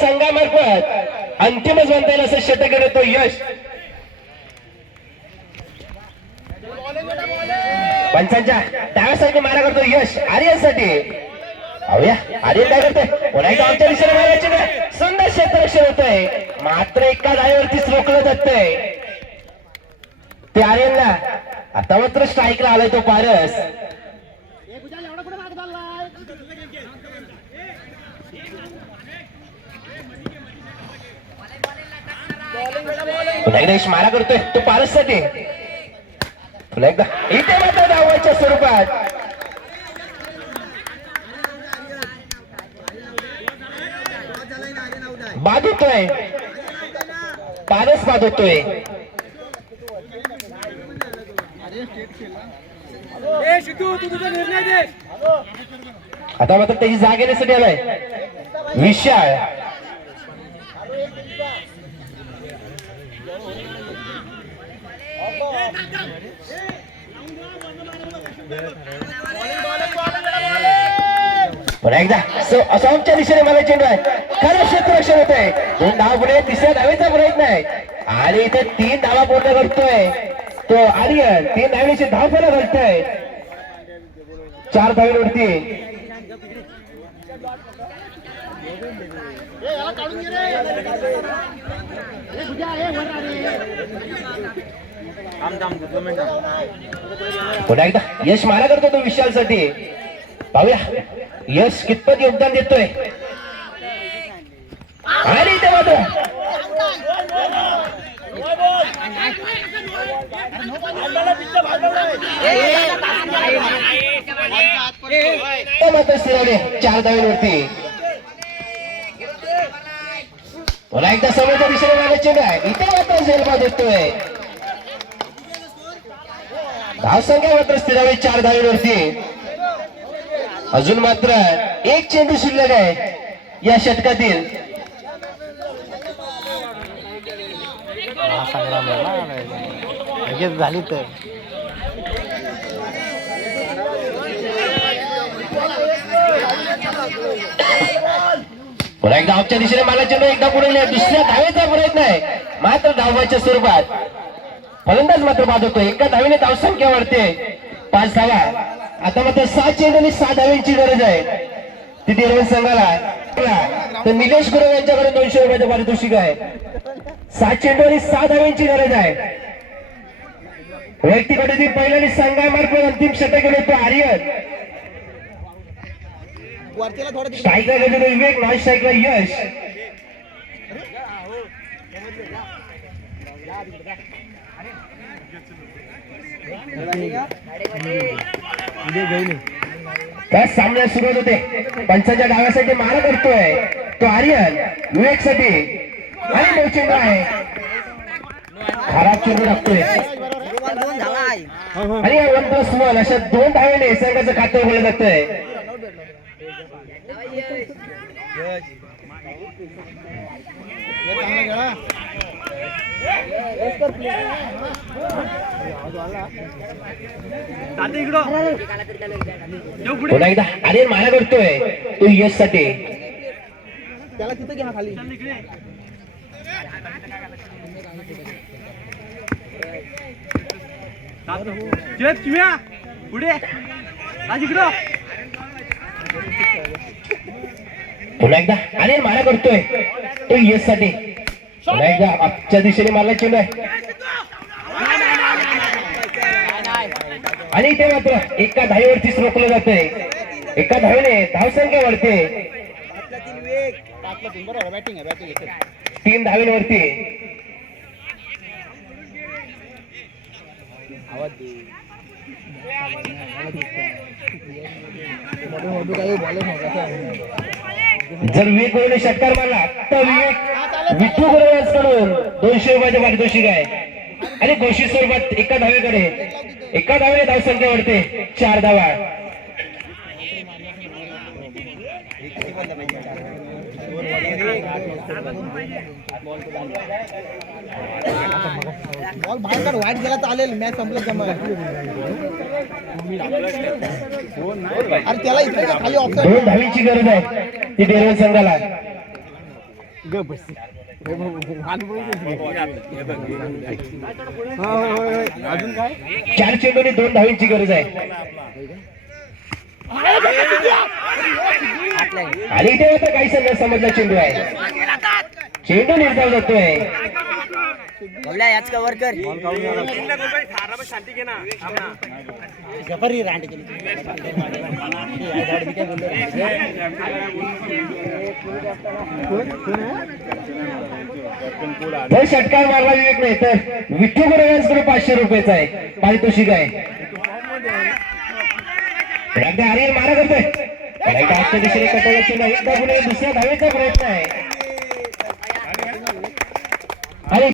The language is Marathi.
संघामार्फत अंतिमच म्हणता येईल असं षटक घेतो यश. पंचांच्या डाव्यासाठी मारा करतो यश आर्यनसाठी. पाहूया आर्यन काय करतोय. पुन्हा एकदा आमच्या दिशेने मारायचे नाही. सुंदर क्षेत्ररक्षण होतंय मात्र एका धावेवरतीच रोखलं जातंय ते आर्यनला. आता मात्र स्ट्राईकला आलाय तो पारस. पुन्हा एकदा यश मारा करतोय तो पारस साठी. पुन्हा एकदा इथे मात्र धावांच्या स्वरूपात बाद होतोय पारस बाद होतोय. आता मात्र त्याची जाग येण्यासाठी आलाय विशाल. पुन्हा एकदा असं आमच्या दिशेने मला चेंडू आहे. खरं क्षेत्ररक्षण होत आहे. 2 धावा पुढे तिसऱ्या धावेचा प्रयत्न आहे आणि इथे 3 धावा पूर्ण करतोय तो आर्यन. 3 धावेची धावफलक घडतोय 4 धावेवरती. पुन्हा एकदा यश मारा करतो तो विशाल साठी. पाहूया यश कितपत योगदान देतोय. आणि ते मात्र स्थिरावले 4 धावेवरती. पुन्हा एकदा समोरच्या दिशेने मागे चेंडू आहे. इथे मात्र झेलबाद देतोय. धावसंख्या मात्र स्थिरावली 4 धावेवरती. अजून मात्र 1 चेंडू शिल्लक आहे या षटकातील. झाली तर पुन्हा एकदा आमच्या दिशेने मला चेंडू एकदा पुढे दुसऱ्या धावेचा प्रयत्न आहे मात्र धावाच्या स्वरूपात. फलंदाज मात्र बाद होतो. एका धावेने धावसंख्या वाढते 5 धावा. आता मात्र 7 चेंडू आणि 6 धाव्यांची गरज आहे तिथे रेवन संघाला. तर निलेश गुरव यांच्याकडे 200 रुपयाचं पारितोषिक आहे. 7 चेंडू आणि 6 धाव्यांची गरज आहे. व्यक्तीकडे ती पहिल्याने संघामार्फत अंतिम षटक गेले तो आर्यन. स्ट्राईकला गेलेलो विवेक, नॉन स्ट्राईकला यश. त्या सामन्यात सुरुवात होते. पंचाच्या डाव्यासाठी मारा करतोय तो आर्यन विवेक साठी. आणि तो चेंडू आहे खराब चेंडू टाकतोय आणि 1+1 अशा 2 धावेने संघाचं खातं उघडलं जातंय. पुन्हा एकदा आर्यन मारा करतोय तो यश साठी. त्याला तिथं घ्या खाली. पुढे पुन्हा एकदा आर्यन मारा करतोय तो यश साठी. पुन्हा एकदा आमच्या दिशेने मारला चेंडू आहे आणि ते मात्र एका धावेवरतीच रोखलं जातंय. एका धावेने धावसंख्या वाढते 3 धावेवरती. जर विवेक गुरुने षटकार मारला तर विवेक विठ्ठू गुरुकडून 200 रुपयाचे पारितोषिक आहे. आणि घोषित स्वरूपात एका धावेने धावसंख्या वाढते 4 धावा. बॉल बाहेर काढ, वाईट गेला चालेल, मॅच संपलं जमलं. अरे त्याला इथे खाली ऑप्शन 2 धावीची गरज आहे ती डेरवन संघाला. अजून काय 4 चेंडू आणि 2 धावांची गरज आहे. आणि इथे मात्र काही संघ समजला चेंडू आहे. चेंडू निर्धाव जातोय. याच कव्हर कर जबरी रांड केली जर षटकार मारला विवेक नाही तर विठ्ठू गुरुवांकडे 500 रुपयाचा आहे पारितोषिक आहे. एकदा आर्यन मारा करतोय. आजच्या दिशेने कटोळ्याची नाही दुसऱ्या धावेचा प्रयत्न आहे. आणि